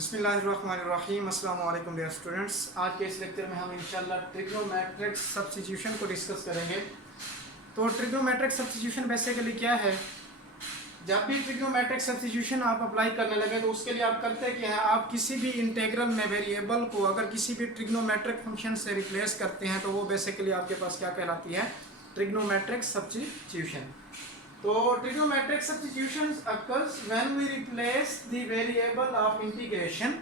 बिस्मिल्लाहिर्रहमानिर्रहीम। अस्सलाम वालेकुम डियर स्टूडेंट्स। आज के इस लेक्चर में हम इंशाल्लाह ट्रिग्नोमेट्रिक सब्स्टिट्यूशन को डिस्कस करेंगे। तो ट्रिग्नोमेट्रिक सब्स्टिट्यूशन बेसिकली क्या है? जब भी ट्रिग्नोमेट्रिक सब्स्टिट्यूशन आप अप्लाई करने लगे तो उसके लिए आप करते क्या है, आप किसी भी इंटीग्रल में वेरिएबल को अगर किसी भी ट्रिग्नोमेट्रिक फंक्शन से रिप्लेस करते हैं तो वो बेसिकली आपके पास क्या कहलाती है? Trigonometric substitution. तो trigonometric substitutions occurs when we replace the variable of integration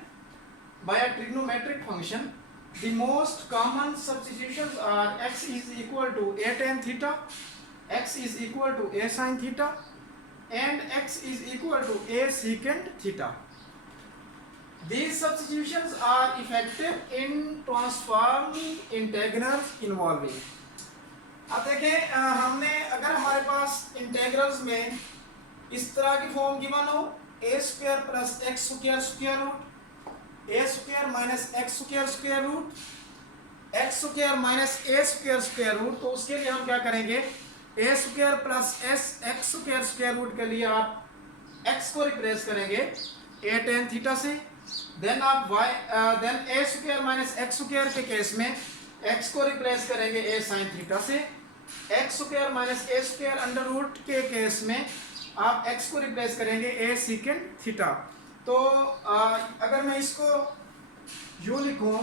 by a trigonometric function. The most common substitutions are x is equal to a tan theta, x is equal to a sin theta, and x is equal to a secant theta. These substitutions are effective in transforming integrals involving. अब देखें, हमने अगर हमारे पास integrals में इस तरह की form given हो a square plus x square square root, a square minus x square square root, x square minus a square square root, तो उसके लिए हम क्या करेंगे? A square plus s x square square root के लिए आप एक्स को रिप्लेस करेंगे ए टेन थीटा से। देन आप then a square minus x square के केस में एक्स को रिप्लेस करेंगे ए साइन थीटा से। X square minus a square under root के केस में आप एक्स को रिप्लेस करेंगे ए सीकेंड थीटा। तो अगर मैं इसको यूं लिखूं,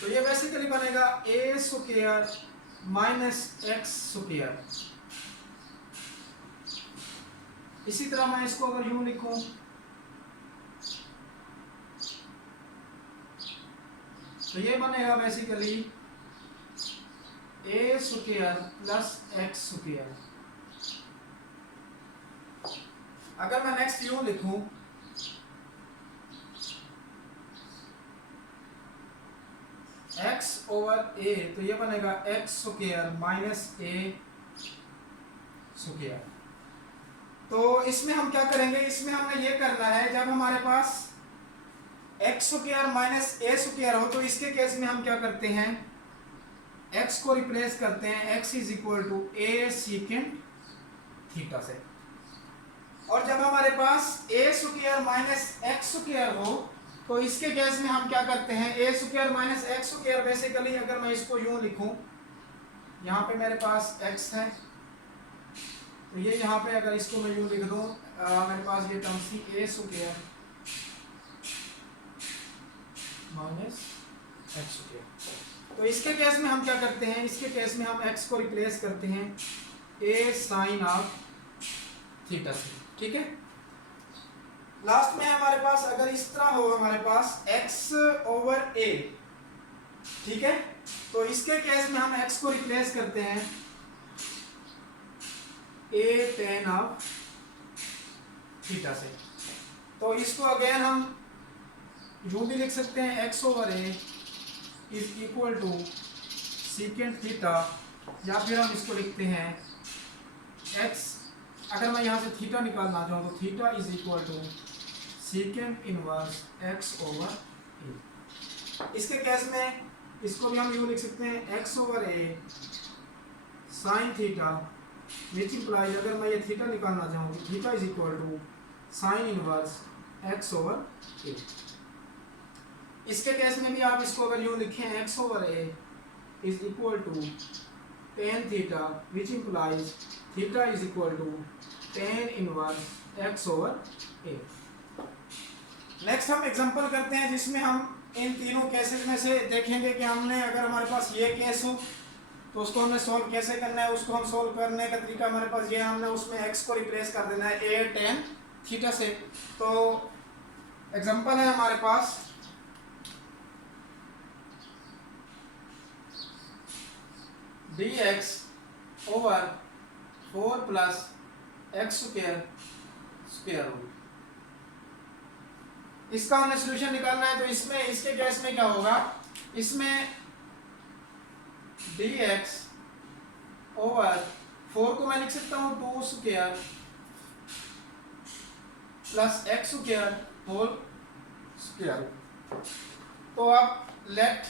तो ये बेसिकली बनेगा ए स्क्वायर माइनस एक्स स्क्वायर। इसी तरह मैं इसको अगर यूं लिखूं, तो ये बनेगा बेसिकली ए स्क्वायर प्लस एक्स स्क्वायर। अगर मैं नेक्स्ट यूं लिखूं, एक्स ओवर ए, तो ये बनेगा x square minus a square. तो इसमें हम क्या करेंगे? इसमें हमने ये करना है, जब हमारे पास x square minus a square हो तो इसके केस में हम क्या करते हैं? एक्स को रिप्लेस करते हैं x is equal to a secant theta से। और जब हमारे पास a square minus x square हो तो इसके केस में हम क्या करते हैं? A square minus x square basically अगर मैं इसको यूं लिखूं, यहाँ पे मेरे पास एक्स है, तो ये यहाँ पे अगर इसको मैं यूं लिख दूं, मेरे पास ये टर्म सी ए स्क्वायर माइनस एक्स स्क्वायर। तो इसके केस में हम क्या करते हैं? इसके केस में हम एक्स को रिप्लेस करते हैं ए साइन ऑफ थीटा से। ठीक है। लास्ट में हमारे पास अगर इस तरह हो हमारे पास एक्स ओवर ए, ठीक है, तो इसके केस में हम एक्स को रिप्लेस करते हैं ए टेन ऑफ थीटा से। तो इसको अगेन हम यूं भी लिख सकते हैं, x over a is equal to secant theta, या फिर हम इसको लिखते हैं एक्स, अगर मैं यहाँ से थीटा निकालना चाहूँ तो theta is equal to secant inverse x over a. इसके केस में इसको भी हम यूं लिख सकते हैं x over a sine theta which implies, अगर मैं ये थीटा निकालना चाहूँ तो theta is equal to sine inverse x over a. इसके केस में भी आप इसको अगर यूं लिखें, x over a is equal to tan theta which implies theta is equal to tan inverse x over a. Next हम एग्जांपल करते हैं जिसमें हम इन तीनों केसेस में से देखेंगे कि हमने अगर हमारे पास ये केस हो तो उसको हमने सॉल्व कैसे करना है। उसको हम सॉल्व करने का तरीका हमारे पास ये, हमने उसमें एक्स को रिप्लेस कर देना है ए टेन थीटा से। तो एग्जांपल है हमारे पास d x over 4 plus x square square root. इसका हमने सोल्यूशन निकालना है। तो इसमें इसके केस में क्या होगा? इसमें डी एक्स ओवर 4 को मैं लिख सकता हूँ 2 square plus x square whole square. तो आप let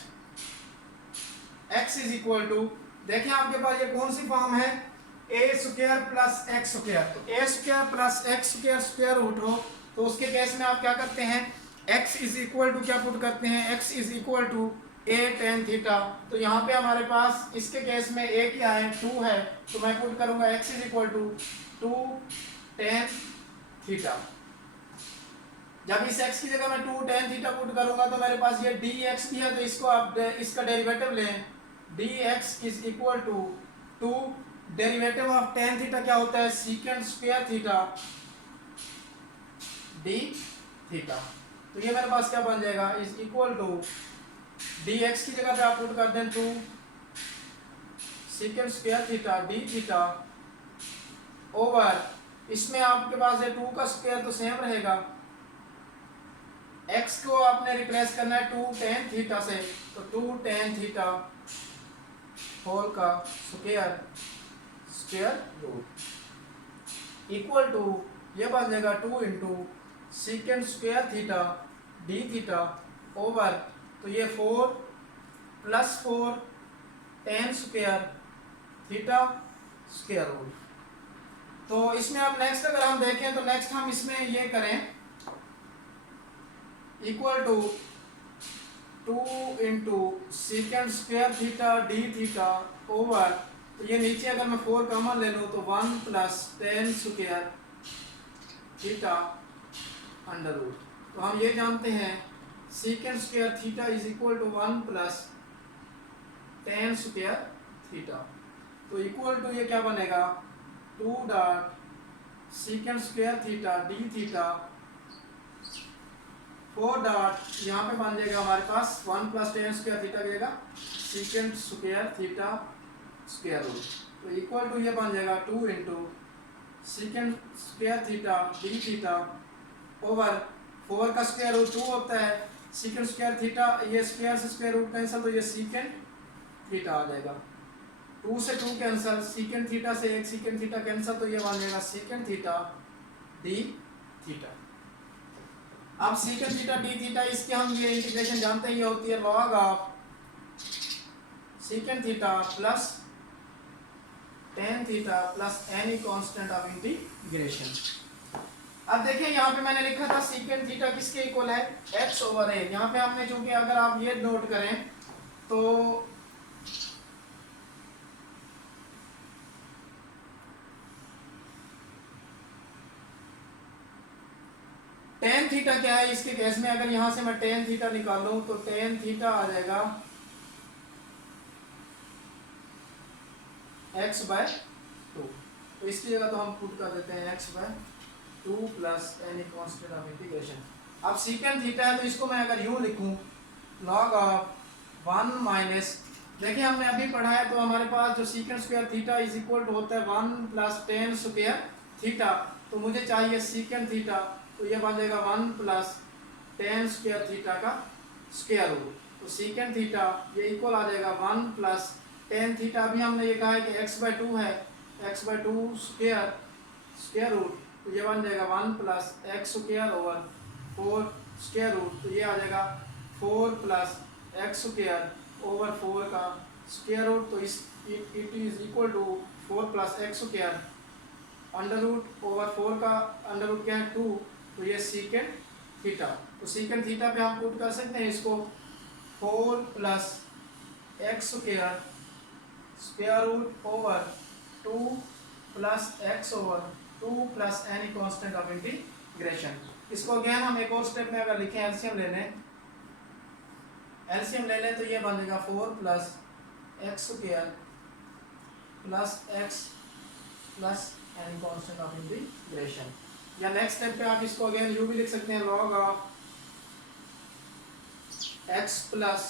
x is equal to, देखिए आपके पास ये कौन सी फॉर्म है, a square plus x square. तो a square plus x square square root हो तो उसके केस में आप क्या करते हैं, x इज इक्वल टू क्या पुट करते हैं, x is equal to a tan theta. तो यहाँ पे हमारे पास इसके केस में a क्या है, 2 है, तो मैं पुट करूंगा x is equal to 2 tan theta. जब इस x की जगह मैं 2 tan थीटा पुट करूंगा तो मेरे पास ये dx भी है, तो इसको आप इसका डेरिवेटिव लें, dx is equal to 2 derivative of tan theta क्या होता है, secant square theta d theta. तो ये मेरे पास क्या बन जाएगा, इज इक्वल टू dx की जगह पे आप पुट कर दें 2 सीकेंड square theta d theta over, इसमें आपके पास है 2 का स्क्वायर तो सेम रहेगा, x को आपने रिप्लेस करना है 2 tan थीटा से, तो 2 tan थीटा होल का square square root equal to, ये बन जाएगा 2 into secant square theta d theta over, तो ये 4 plus 4 tan square theta square root. तो इसमें आप नेक्स्ट अगर हम देखें तो नेक्स्ट हम इसमें ये करें equal to 2 into secant square theta d theta over, तो ये नीचे अगर मैं 4 कॉमन ले लूँ तो 1 plus tan square theta under root. तो हम ये जानते हैं secant square theta is equal to 1 plus tan square theta, तो इक्वल टू ये क्या बनेगा 2 dot secant square theta d theta 4 dot यहाँ पे बन जाएगा हमारे पास 1 प्लस tan स्क्वायर थीटा की जगह secant square theta square root, तो इक्वल टू ये बन जाएगा 2 into secant square theta d theta over 4 का स्क्वायर रूट 2 होता है, सीकेंड स्क्वायर थीटा ये स्क्वायर से स्क्वायर रूट कैंसिल, तो ये सीकेंड थीटा आ जाएगा, 2 से 2 कैंसिल, सीकेंड थीटा से एक सीकेंड थीटा कैंसिल, तो ये बन जाएगा सीकेंड थीटा डी थीटा। अब सीकेंड थीटा डी थीटा इसके हम ये इंटीग्रेशन जानते हैं, ये होती है log of secant theta plus tan theta plus any constant of integration. अब देखिए यहाँ पे मैंने लिखा था सीकेंड थीटा किसके इक्वल है, x ओवर a। यहाँ पे हमने चूंकि अगर आप ये नोट करें तो tan थीटा क्या है इसके केस में, अगर यहाँ से मैं tan थीटा निकालूं तो tan थीटा आ जाएगा x बाय 2, तो इसकी जगह तो हम पुट कर देते हैं x by 2 plus any constant of integration. अब सीकेंड थीटा है तो इसको मैं अगर यूं लिखूं लॉग ऑफ 1 माइनस, देखिए हमने अभी पढ़ा है तो हमारे पास जो secant square theta is equal to होता है 1 प्लस tan स्क्वायर थीटा, तो मुझे चाहिए सीकेंड थीटा, तो ये बन जाएगा 1 प्लस tan स्क्वायर थीटा का स्क्वायर रूट, तो सीकेंड थीटा ये इक्वल आ जाएगा 1 प्लस tan थीटा। अभी हमने ये कहा है कि x बाय 2 है, x by 2 square square root, तो ये बन जाएगा 1 plus x square over 4 square root, तो ये आ जाएगा 4 प्लस एक्स स्क्वायर ओवर 4 का स्क्वायर रूट, तो इस it is equal to 4 plus x square under root over 4 का अंडर रूट क्या है 2, तो ये सीकेंड थीटा। तो सीकेंड थीटा पे हम पुट कर सकते हैं इसको 4 plus x square square root over 2 plus x over 2 plus any constant of integration. इसको अगेन हम एक और स्टेप में अगर लिखें एलसीएम ले लें तो ये बन जाएगा 4 plus x square plus x plus any constant of integration. या नेक्स्ट स्टेप पे आप इसको अगेन यू भी लिख सकते हैं log of x plus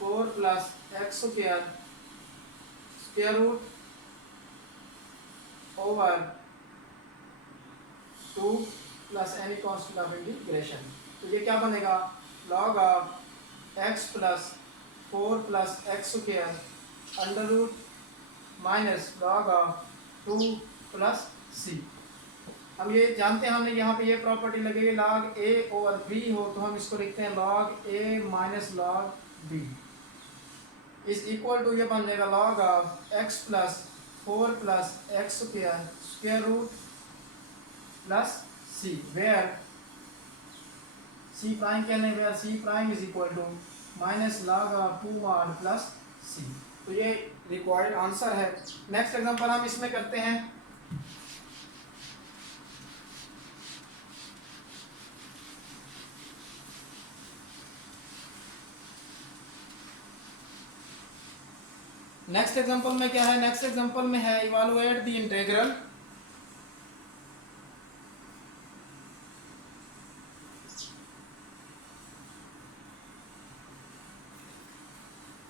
4 plus x square square root over 2 plus any constant of integration. तो ये क्या बनेगा log of x plus 4 plus x square under root minus log of 2 plus c। हम ये जानते हैं, हमने यहाँ पे ये प्रॉपर्टी लगेगी लॉग a ओवर b हो तो हम इसको लिखते हैं log a minus log b। Is equal to ये बन जाएगा log of x plus 4 plus x square square root plus c, where c prime कहने where c prime is equal to minus log of 2 mod plus c. तो ये required answer है। Next example हम इसमें करते हैं। नेक्स्ट एग्जांपल में क्या है, नेक्स्ट एग्जांपल में है evaluate the integral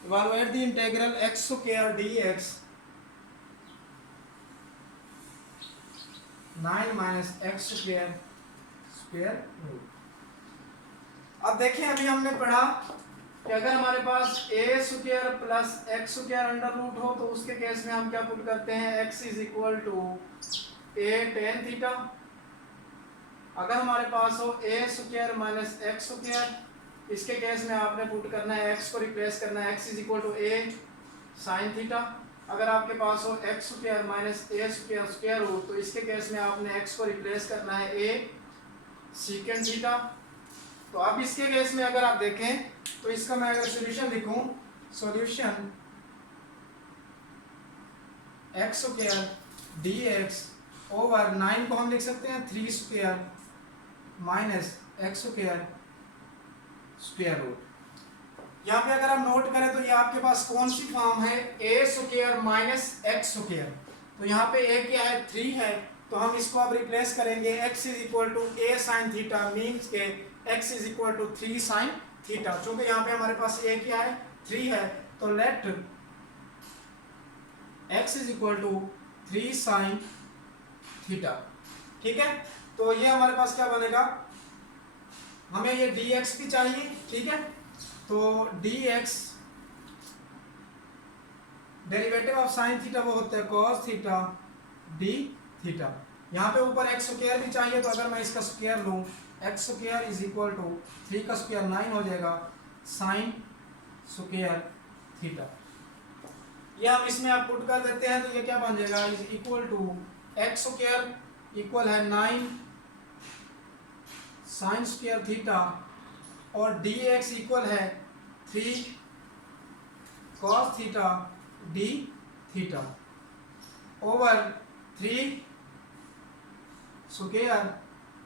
evaluate the integral x square dx 9 minus x square square root. अब देखें अभी हमने पढ़ा कि अगर हमारे पास a square plus x square under root हो तो उसके केस में हम क्या पुट करते हैं, x is equal to a tan theta. अगर हमारे पास हो a square minus x square, इसके केस में आपने पुट करना है x को रिप्लेस करना है, x is equal to a sine theta. अगर आपके पास हो x square minus a square square root तो इसके केस में आपने x को रिप्लेस करना है a सीकेंड थीटा। तो अब इसके केस में अगर आप देखें तो इसका मैं अगर सॉल्यूशन लिखूं, solution x square dx over 9 को हम लिख सकते हैं 3 square minus x square square root. यहाँ पे अगर आप नोट करें तो ये आपके पास कौन सी फॉर्म है, a square minus x square. तो यहाँ पे ए क्या है, 3 है, तो हम इसको अब रिप्लेस करेंगे x is equal to a sine theta, means के x is equal to 3 sine theta. चूंकि यहाँ पे हमारे पास a क्या है, 3 है, तो let x is equal to 3 sine theta. ठीक है, तो ये हमारे पास क्या बनेगा, हमें ये dx भी चाहिए। ठीक है, तो dx derivative of sine theta वो होता है cos थीटा d थीटा। यहाँ पे ऊपर x स्क्वायर भी चाहिए, तो अगर मैं इसका स्क्वायर लूँ x square is equal to 3 का स्क्वायर 9 हो जाएगा साइन स्क्वायर थीटा। ये हम इसमें आप पुट कर देते हैं तो ये क्या बन जाएगा, is equal to x square equal है 9 साइन स्क्वायर थीटा और dx इक्वल है 3 cos theta d theta over 3 square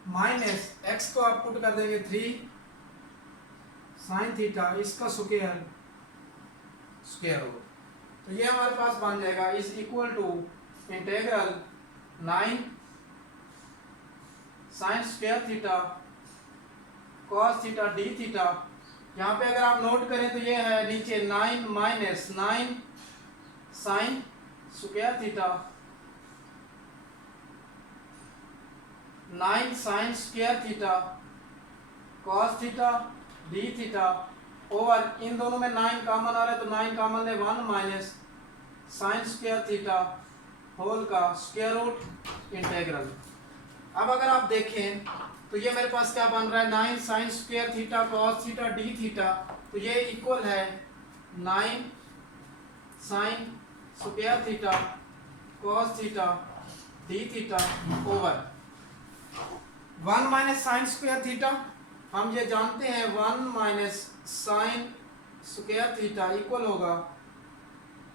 minus x को आप पुट कर देंगे 3 साइन थीटा, इसका स्क्वायर स्क्वायर रूट। तो ये हमारे पास बन जाएगा is equal to integral 9 sine square theta cos theta d theta. यहाँ पे अगर आप नोट करें तो ये है नीचे 9 minus 9 sine square theta 9 sine square theta cos theta d theta over in दोनों में 9 कॉमन आ रहा है तो 9 कॉमन है 1 minus sine square theta whole का स्क्वायर रूट इंटीग्रल। अब अगर आप देखें तो ये मेरे पास क्या बन रहा है, 9 sine square theta cos theta d theta, तो ये इक्वल है 9 sine square theta cos theta d theta over 1 minus sine square theta. हम ये जानते हैं 1 minus sine square theta equal होगा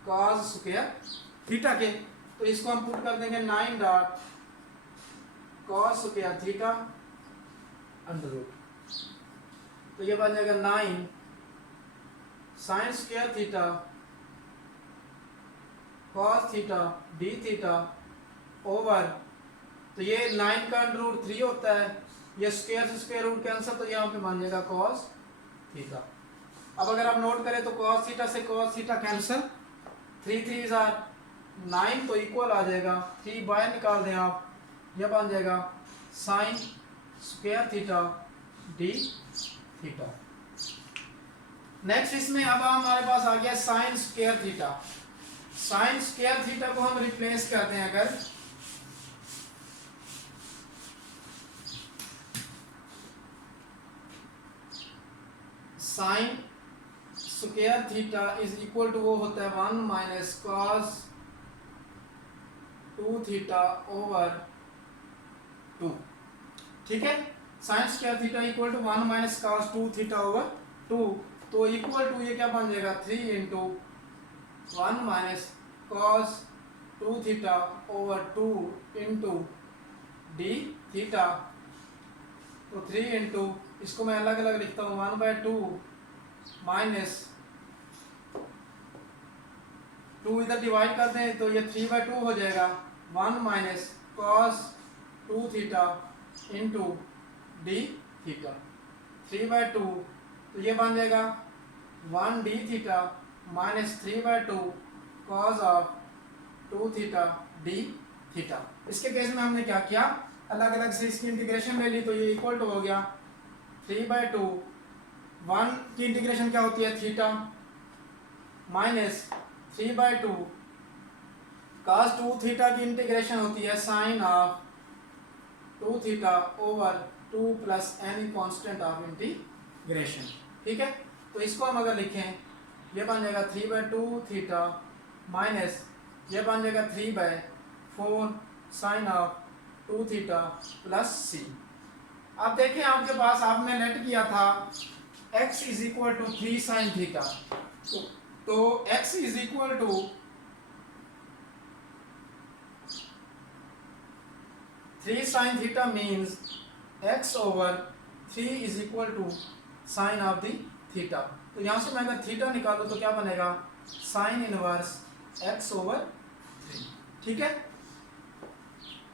cos स्क्वायर थीटा के, तो इसको हम पुट कर देंगे 9 dot cos square theta under root. तो ये बन जाएगा 9 sine square theta cos theta d theta over, तो ये 9 का अंडर रूट 3 होता है, ये स्क्वायर से स्क्वायर रूट कैंसिल, तो यहाँ पे बन जाएगा cos थीटा। अब अगर आप नोट करें तो cos थीटा से cos थीटा कैंसिल, 3 3 आर 9, तो इक्वल आ जाएगा 3 बाहर निकाल दें आप, यह बन जाएगा sine square theta d theta. Next इसमें अब हमारे पास आ गया sine square theta. Sine square theta को हम रिप्लेस करते हैं, अगर sine square theta is equal to वो होता है 1 माइनस कॉस 2 थीटा ओवर 2। ठीक है, sine square theta equal to 1 minus cos 2 theta over 2। तो इक्वल टू ये क्या बन जाएगा 3 into 1 minus cos 2 theta over 2 into d theta. तो 3 इंटू, इसको मैं अलग अलग लिखता हूँ, 1/2 माइनस 2 इधर डिवाइड कर दें तो ये 3/2 हो जाएगा, 1 minus cos 2 theta into d theta. 3/2 तो ये बन जाएगा 1 D theta minus 3/2 cos of 2 theta d theta. इसके केस में हमने क्या किया, अलग अलग से इसकी इंटीग्रेशन ले ली, तो ये इक्वल टू हो गया 3/2, 1 की इंटीग्रेशन क्या होती है थीटा, माइनस 3/2 cos 2 थीटा की इंटीग्रेशन होती है sine of 2 theta over 2 plus any constant of integration. ठीक है, तो इसको हम अगर लिखें, ये बन जाएगा 3/2 थीटा माइनस ये बन जाएगा 3/4 sine of 2 theta plus c. अब देखें आपके पास आपने लेट किया था x is equal to 3 sine theta, तो x is equal to 3 sine theta means x over 3 is equal to sine of the theta. तो यहाँ से मैं अगर थीटा निकालूँ तो क्या बनेगा साइन इनवर्स x ओवर 3। ठीक है,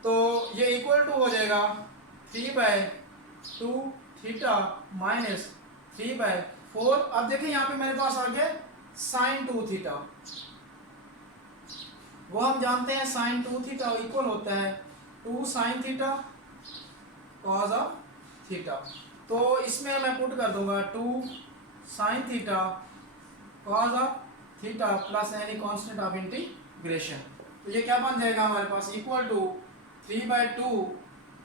तो ये इक्वल टू हो जाएगा 3/2 थीटा माइनस 3/4। अब देखिए यहाँ पे मेरे पास आ गया साइन 2 थीटा, वो हम जानते हैं साइन 2 थीटा इक्वल होता है 2 sine theta cos of theta. तो इसमें मैं पुट कर दूंगा 2 sine theta cos of theta plus any constant of integration. तो ये क्या बन जाएगा हमारे पास इक्वल टू 3/2।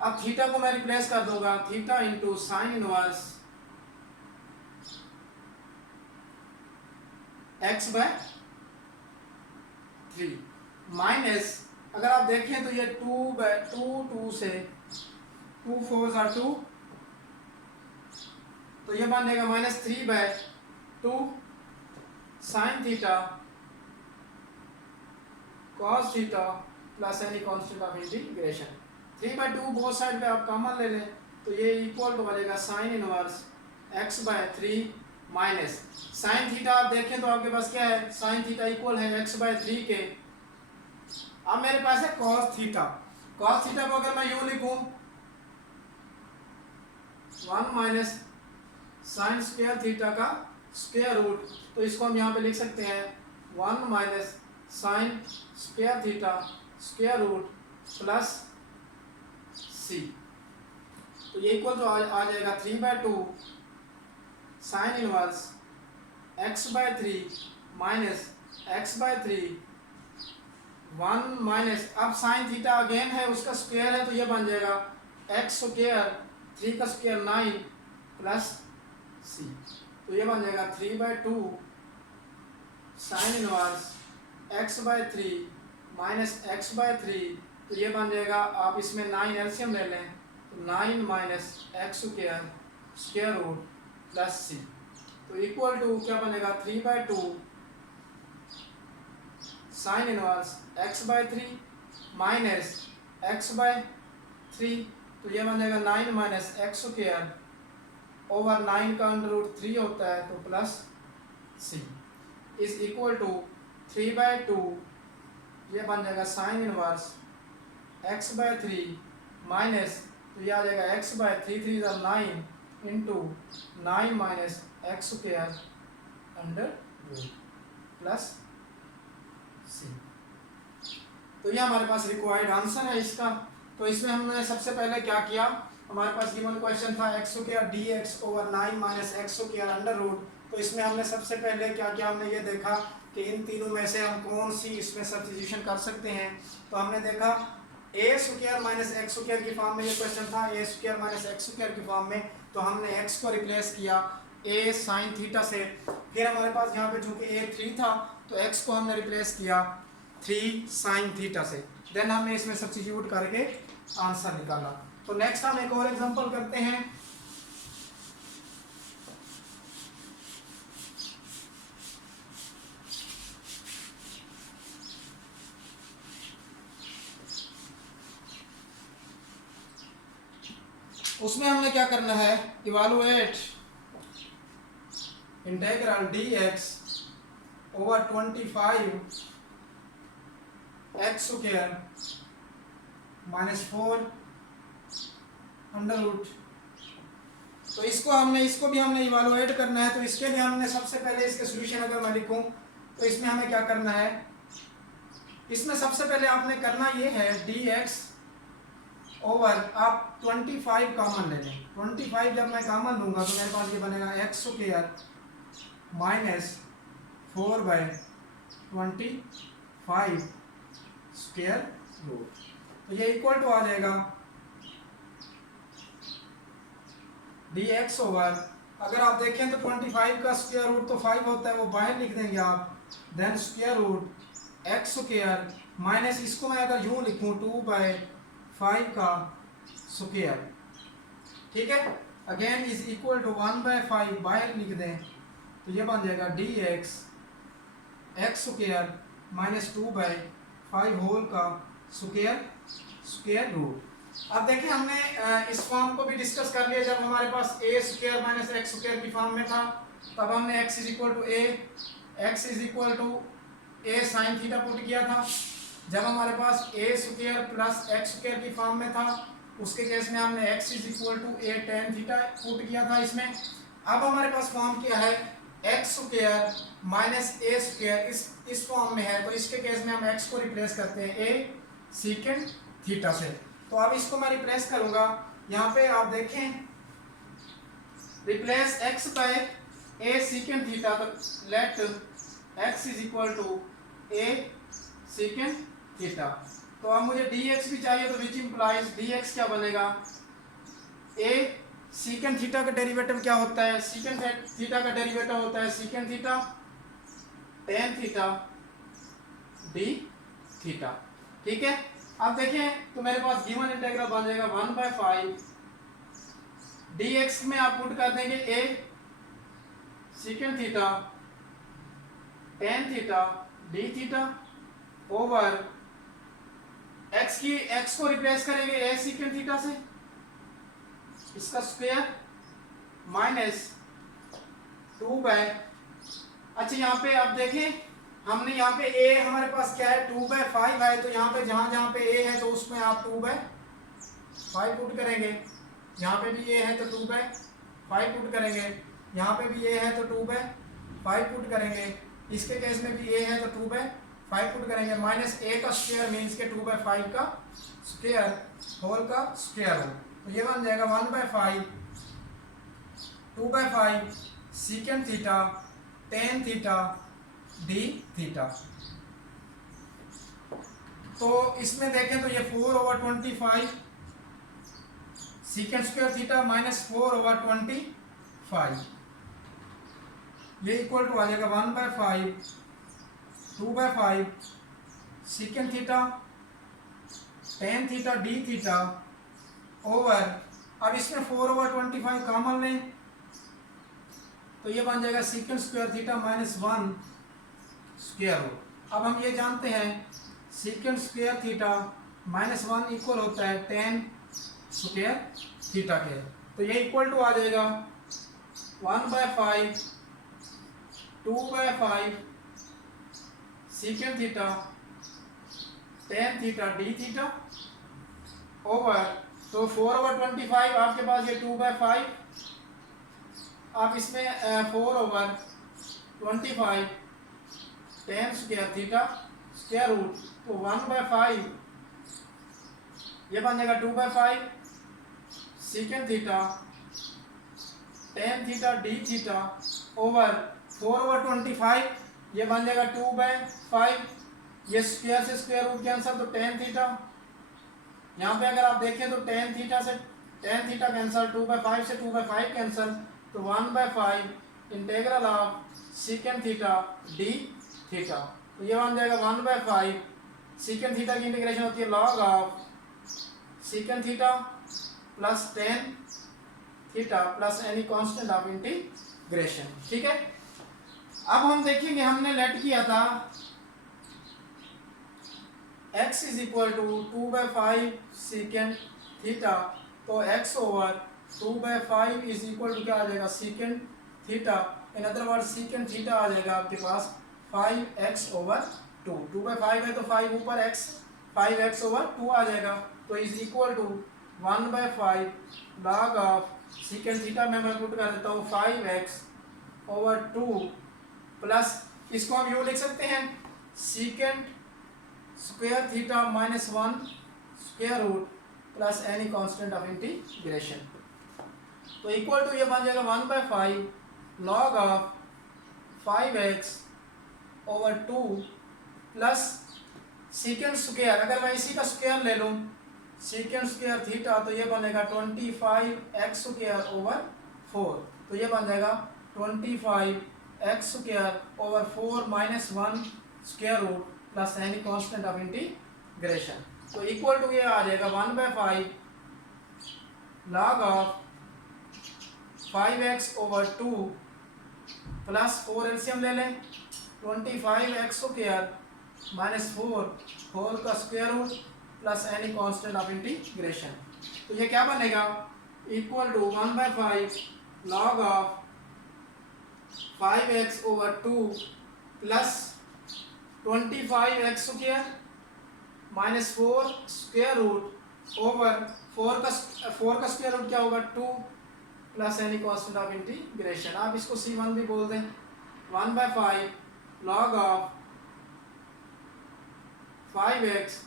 अब थीटा को मैं रिप्लेस कर दूंगा, theta into sine inverse x/3 minus, अगर आप देखें तो ये 2 से 2 4 are 2, तो ये बन जाएगा minus 3/2 sine theta cos theta plus any constant of integration. 3/2 both side पे आप कॉमन ले लें तो ये इक्वल टू बनेगा sign inverse x/3 minus sine theta. आप देखें तो आपके पास क्या है, साइन थीटा इक्वल है x/3 के। अब मेरे पास है cos थीटा, cos थीटा को अगर मैं यूं लिखूं 1 माइनस साइन स्क्वायर थीटा का स्क्वायर रूट, तो इसको हम यहाँ पे लिख सकते हैं 1 minus sine square theta square root plus c. तो ये इक्वल तो आ जाएगा 3/2 sine inverse x/3 minus x/3 1 minus, अब साइन थीटा अगेन है उसका स्क्वायर है तो ये बन जाएगा x स्क्वायर 3 का स्क्वायर 9 प्लस सी। तो ये बन जाएगा 3/2 sine inverse x/3 minus x/3, तो ये बन जाएगा, आप इसमें 9 एलसीएम ले लें तो 9 minus x square square root plus c. तो इक्वल टू क्या बनेगा 3/2 sine inverse x/3 minus x/3, तो ये बन जाएगा 9 माइनस x स्क्वायर ओवर 9 का अंडर रूट 3 होता है तो plus c is equal to 3/2, ये बन जाएगा साइन इनवर्स x/3 माइनस, तो ये आ जाएगा x/3 3 is 9 into 9 minus x square under root plus c. तो ये हमारे पास रिक्वायर्ड आंसर है इसका। तो इसमें हमने सबसे पहले क्या किया, हमारे पास गिवन क्वेश्चन था x square dx over 9 minus x square under root. तो इसमें हमने सबसे पहले क्या किया, हमने ये देखा कि इन तीनों में से हम कौन सी इसमें सब्स्टिट्यूशन कर सकते हैं। तो हमने देखा ए स्क्वायर माइनस एक्स स्क्वायर की फॉर्म में ये क्वेश्चन था, ए स्क्वायर माइनस एक्स स्क्वायर की फॉर्म में, तो हमने x को रिप्लेस किया ए साइन थीटा से। फिर हमारे पास यहाँ पे चूंकि ए 3 था तो एक्स को हमने रिप्लेस किया 3 साइन थीटा से। देन हमने इसमें सब्स्टिट्यूट करके आंसर निकाला। तो नेक्स्ट हम एक और एग्जांपल करते हैं। उसमें हमने क्या करना है, evaluate integral dx over 25 x square minus 4 under root. तो इसको भी हमने इवालुएट करना है। तो इसके लिए हमने सबसे पहले इसके सॉल्यूशन अगर मैं लिखूं तो इसमें हमें क्या करना है, इसमें सबसे पहले आपने करना ये है dx ओवर आप 25 कॉमन ले लें। 25 जब मैं कॉमन लूंगा तो मेरे पास ये बनेगा x square minus 4/25 square root. तो ये इक्वल टू आ जाएगा dx ओवर, अगर आप देखें तो 25 का स्क्वायर रूट तो 5 होता है, वो बाहर लिख देंगे आप। Then square root x square minus, इसको मैं अगर यूँ लिखूँ 2/5 का स्क्वायर, ठीक है। अगेन इज इक्वल टू 1/5 बाहर लिख दें तो ये बन जाएगा dx x square minus 2/5 whole का स्क्वायर रूट। अब देखिए हमने इस फॉर्म को भी डिस्कस कर लिया जब हमारे पास a square minus x square की फॉर्म में था। तब हमने x is equal to a sine theta put किया था। जब हमारे पास a square plus x square की फॉर्म में था उसके केस में हमने x is equal to a tan theta put किया था इसमें। अब हमारे पास फॉर्म क्या है, x square minus a square इस फॉर्म में है। तो इसके केस में हम x को रिप्लेस करते हैं ए सीकेंड थीटा से। तो अब इसको मैं रिप्लेस करूंगा, यहाँ पे आप देखें replace x by a secant theta. तो let x is equal to a secant theta. तो अब मुझे dx भी चाहिए तो विच इम्प्लाइज dx क्या बनेगा, a सीकेंड थीटा का डेरिवेटिव क्या होता है, सीकेंड थीटा का डेरिवेटिव होता है सीकेंड theta tan theta d theta, ठीक है। अब देखें तो मेरे पास गिवन इंटीग्रल बन जाएगा 1/5 dx में आप पुट कर देंगे a सीकेंड theta tan theta d theta over x को रिप्लेस करेंगे a सीकेंड थीटा से, इसका स्क्वायर माइनस 2 बाय, अच्छा यहाँ पे आप देखें हमने यहाँ पे a हमारे पास क्या है 2/5 है। तो यहाँ पे जहाँ पे a है तो उसमें आप 2/5 पुट करेंगे। यहाँ पे भी a है तो 2/5 पुट करेंगे, यहाँ पे भी a है तो 2/5 पुट करेंगे, इसके केस में भी a है तो 2/5 पुट करेंगे। माइनस a का स्क्वायर मीन्स के 2/5 का स्क्वायर होल का स्क्वायर हो। तो ये बन जाएगा 1/5 2/5 secant theta tan theta d theta. तो इसमें देखें तो ये 4/25 सीकेंड स्क्वायर थीटा माइनस 4/25 ये इक्वल टू आ जाएगा 1/5 2/5 secant theta tan theta d theta over, अब इसमें 4/25 कॉमन लें तो ये बन जाएगा secant square theta minus 1 square root. अब हम ये जानते हैं secant square theta minus 1 equal होता है टेन स्क्वायर थीटा के। तो ये इक्वल टू आ जाएगा 1/5 2/5 secant theta tan theta d theta over, तो 4/25 आपके पास ये 2/5, आप इसमें 4/25 tan square theta square root, तो 1/5 ये बन जाएगा 2/5 secant theta tan theta d theta over 4/25 ये बन जाएगा 2/5, ये स्क्वायर से स्क्वायर रूट कैंसिल तो टेन थीटा। यहाँ पे अगर आप देखें तो टेन थीटा कैंसिल, 2/5 से 2/5 कैंसिल, तो 1/5 integral of secant theta d theta, तो ये बन जाएगा 1/5 सीकेंट थीटा की इंटीग्रेशन होती है log of secant theta plus tan theta plus any constant of integration. ठीक है, अब हम देखेंगे हमने लेट किया था x is equal to 2/5 secant theta, तो x over 2/5 is equal to क्या आ जाएगा secant theta, in other word secant theta आ जाएगा आपके पास 5x ओवर 2, 2/5 है तो 5 ऊपर x 5x ओवर 2 आ जाएगा, तो is equal to 1/5 log of secant theta में मैं पुट कर देता हूँ 5x ओवर 2 प्लस इसको हम यूँ लिख सकते हैं secant square theta minus 1 square root plus any constant of integration, तो इक्वल टू ये बन जाएगा 1/5 log of 5x over 2 plus secant square, अगर मैं इसी का स्क्वायर ले लूँ सीकेंट स्क्वायर थीटा तो ये बनेगा 25x स्क्वायर ओवर 4, तो ये बन जाएगा 25x square over 4 minus 1 square root plus any constant of integration, तो इक्वल टू ये आ जाएगा 1/5 log of 5x over 2 plus 4 LCM ले लें 25x स्क्वायर माइनस 4 का square root plus any constant of integration, तो ये क्या बनेगा equal to 1/5 log of 5x over 2 plus 25x square minus 4 square root over 4 का स्क्वायर रूट क्या होगा 2 plus any constant of integration, आप इसको C1 भी बोल दें 1/5 log of 5x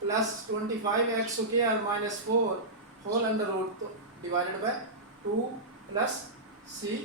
plus 25x square minus 4 whole under root divided by 2 plus C